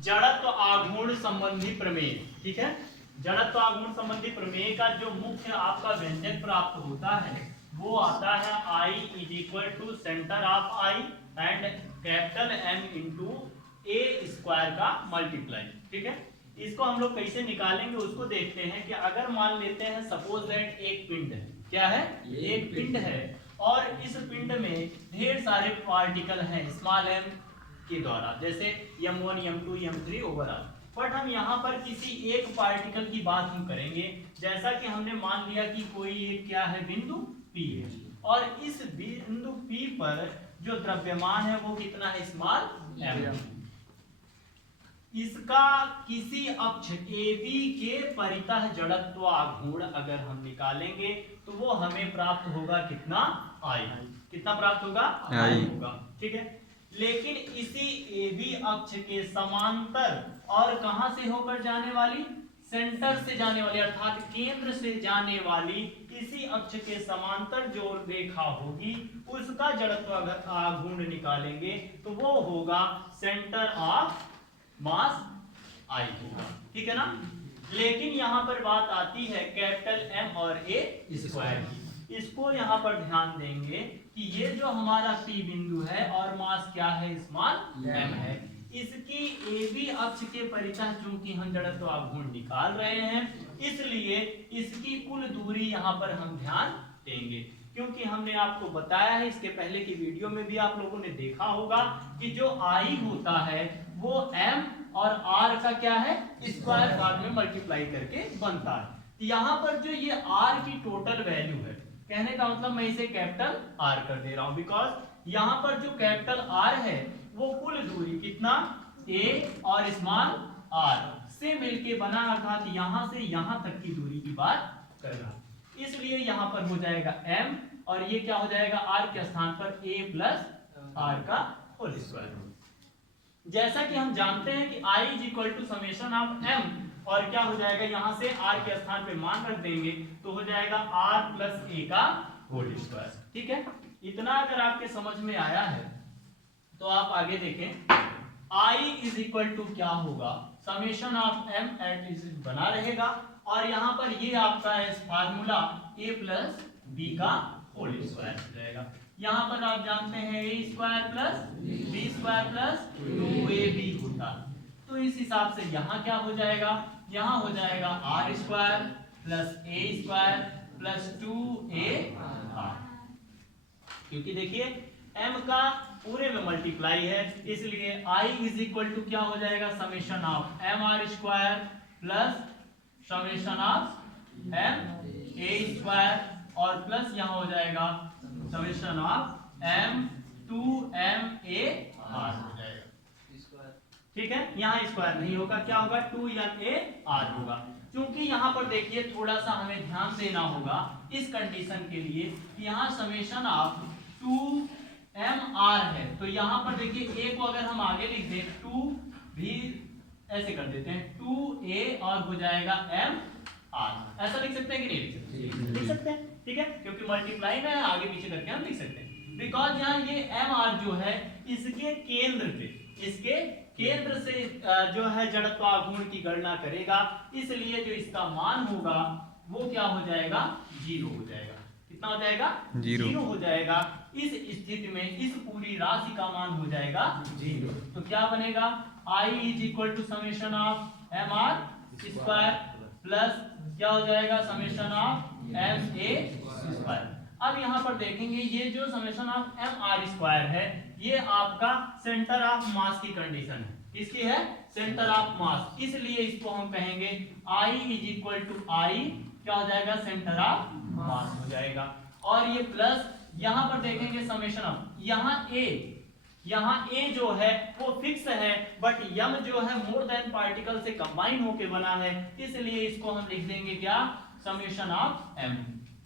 जड़त्व आघूर्ण संबंधी प्रमेय, ठीक है। जड़त्व आघूर्ण संबंधी प्रमेय का जो मुख्य आपका व्यंजक प्राप्त होता है वो आता है I is equal to centre of I and capital M into a square का मल्टीप्लाई, ठीक है। इसको हम लोग कैसे निकालेंगे उसको देखते हैं कि अगर मान लेते हैं सपोज दैट एक पिंड है, क्या है, एक पिंड है और इस पिंड में ढेर सारे पार्टिकल हैं स्मॉल m के द्वारा, जैसे m1 m2 m3 overall. But हम यहाँ पर किसी एक पार्टिकल की बात हम करेंगे, जैसा कि हमने मान लिया कि कोई एक क्या है बिंदु P है और इस बिंदु P पर जो द्रव्यमान है वो कितना है, स्मॉल m। इसका किसी अक्ष AB के परितः जड़त्व आघूर्ण अगर हम निकालेंगे तो वो हमें प्राप्त होगा कितना, I। कितना प्राप्त होगा, I होगा, ठीक है। लेकिन इसी AB अक्ष के समांतर और कहां से होकर जाने वाली, सेंटर से जाने वाली अर्थात केंद्र से जाने वाली इसी अक्ष के समांतर जो रेखा होगी उसका जड़त्व अगर आघूर्ण निकालेंगे तो वो होगा सेंटर ऑफ मास I होगा, ठीक है ना। लेकिन यहाँ पर बात आती है कैपिटल M और A स्क्वायर की। इसको यहाँ पर ध्यान देंगे कि ये जो हमारा P बिंदु है और मास क्या है, स्मॉल m है, इसकी AB अक्ष के परितः चूंकि हम जड़त्व आघूर्ण निकाल रहे हैं इसलिए इसकी कुल दूरी यहाँ पर हम ध्यान देंगे, क्योंकि हमने आपको बताया है इसके पहले की वीडियो में भी आप लोगों ने देखा होगा कि जो I होता है वो m और r का क्या है, स्क्वायर भाग में मल्टीप्लाई करके बनता है। यहाँ पर जो ये r की टोटल वैल्यू है, कहने का मतलब मैं इसे कैपिटल R कर दे रहा हूं बिकॉज यहाँ पर जो कैपिटल R है वो कुल दूरी कितना, a और स्मॉल r से मिलके बना, अर्थात यहाँ से यहाँ तक की दूरी की बात कर रहा, इसलिए यहाँ पर हो जाएगा m और ये क्या हो जाएगा, r के स्थान पर a प्लस r का होल स्क्वायर। जैसा कि हम जानते हैं कि I is equal to summation of m और क्या हो जाएगा, यहाँ से r के स्थान पे मान रख देंगे तो हो जाएगा r प्लस a का होल स्क्वायर, ठीक है। इतना अगर आपके समझ में आया है तो आप आगे देखें, I इज इक्वल टू क्या होगा, summation of m at is बना रहेगा और यहाँ पर ये आपका है फार्मूला a प्लस b का होल स्क्वायर हो जाएगा। यहाँ पर आप जानते हैं a square plus b square plus 2ab होता है, तो इस हिसाब से यहाँ क्या हो जाएगा, यहाँ हो जाएगा r square plus a square plus 2ar, क्योंकि देखिए m का पूरे में मल्टीप्लाई है इसलिए I इज इक्वल टू क्या हो जाएगा, summation of mr square plus summation of m a square और प्लस यहाँ हो जाएगा summation of m 2m a r हो जाएगा, ठीक है। यहाँ स्क्वायर नहीं होगा, क्या होगा 2ma r होगा। क्योंकि यहाँ पर देखिए थोड़ा सा हमें ध्यान देना होगा इस कंडीशन के लिए कि यहाँ समेशन ऑफ 2mr है, तो यहाँ पर देखिए a को अगर हम आगे लिख दें 2 भी ऐसे कर देते हैं 2a और हो जाएगा mr, ऐसा लिख सकते हैं कि नहीं लिख सकते, लिख सकते हैं, ठीक है, क्योंकि मल्टीप्लाई में आगे पीछे करके हम लिख सकते हैं बिकॉज यहाँ ये mr जो है इसके केंद्र पे, इसके केंद्र से जो है जड़त्व आघूर्ण की गणना करेगा, इसलिए जो इसका मान होगा वो क्या हो जाएगा, 0 हो जाएगा। कितना हो जाएगा, 0 हो जाएगा। इस स्थिति में इस पूरी राशि का मान हो जाएगा 0, तो क्या बनेगा, I is equal to summation of mr square plus क्या हो जाएगा, समेशन ऑफ ma स्क्वायर। अब यहाँ पर देखेंगे ये जो समेशन ऑफ mr स्क्वायर है ये आपका सेंटर ऑफ मास की कंडीशन है, किसकी है, सेंटर ऑफ मास, इसलिए इसको हम कहेंगे I is equal to I क्या हो जाएगा, सेंटर ऑफ मास हो जाएगा। और ये प्लस यहाँ पर देखेंगे समेशन ऑफ, यहाँ a जो है वो फिक्स है बट m जो है मोर देन पार्टिकल से कंबाइन होके बना है, इसलिए इसको हम लिख देंगे क्या, समेशन ऑफ m,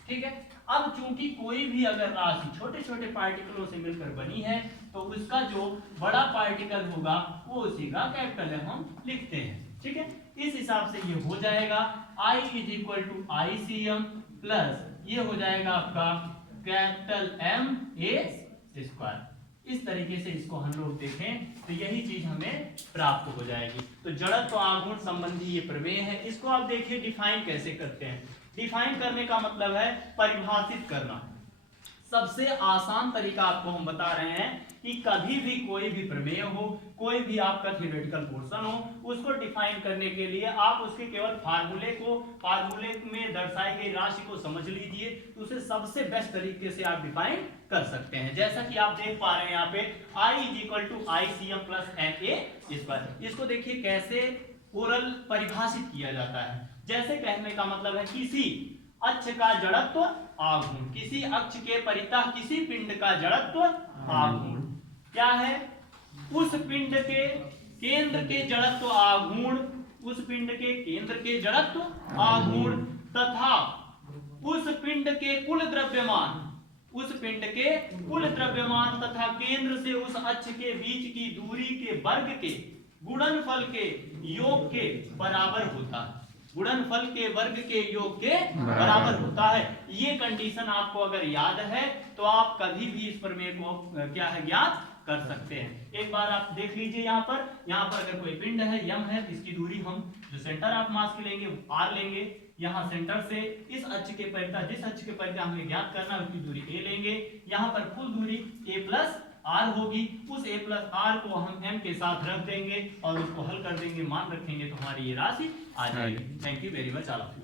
ठीक है। अब चूंकि कोई भी अगर राशि छोटे छोटे पार्टिकलों से मिलकर बनी है तो उसका जो बड़ा पार्टिकल होगा वो उसी का कैपिटल M हम लिखते हैं, ठीक है। इस हिसाब से ये हो जाएगा I is equal to ICM plus ये हो जाएगा आपका कैपिटल M A स्क्वायर, इस तरीके से इसको हम लोग देखें तो यही चीज हमें प्राप्त हो जाएगी। तो जड़त्व आघूर्ण संबंधी ये प्रमेय है। इसको आप देखिए डिफाइन कैसे करते हैं। डिफाइन करने का मतलब है परिभाषित करना। सबसे आसान तरीका आपको हम बता रहे हैं कि कभी भी कोई भी प्रमेय हो, कोई भी आपका थ्योरेटिकल पोर्शन हो, उसको डिफाइन करने के लिए आप उसके केवल फार्मूले में दर्शाई गई राशि को समझ लीजिए, तो उसे सबसे बेस्ट तरीके से आप डिफाइन कर सकते हैं। जैसा कि आप देख पा रहे हैं यहाँ पे I = ICM + MA²। इसको देखिए कैसे ओरल परिभाषित किया जाता है। जैसे कहने का मतलब है किसी अक्ष का जड़त्व आघूर्ण, किसी अक्ष के परितः किसी पिंड का जड़त्व आघूर्ण क्या है? उस पिंड के केंद्र के जड़त्व आघूर्ण, उस पिंड के केंद्र के जड़त्व आघूर्ण तथा उस पिंड के कुल द्रव्यमान, उस पिंड के कुल द्रव्यमान तथा केंद्र से उस अक्ष के बीच की दूरी के वर्ग के गुणनफल के योग के बराबर होता है। गुणनफल के वर्ग के योग के बराबर होता है। ये कंडीशन आपको अगर याद है तो आप कभी भी इस प्रमेय को क्या है ज्ञात कर सकते हैं। एक बार आप देख लीजिए यहाँ पर अगर कोई पिंड है यम है, इसकी दूरी हम जो सेंटर ऑफ मास की लेंगे आर लेंगे। यहाँ सेंटर से इस अक्ष के परितः, जिस अक्ष के परितः हमें ज्ञात करना है उसकी दूरी ए लेंगे। यहाँ पर कुल दूरी ए प्लस आर होगी। उस ए प्लस आर को हम एम के साथ रख देंगे और उसको हल कर देंगे, मान रखेंगे तो हमारी ये राशि आ जाएगी। Thank you very much all of you.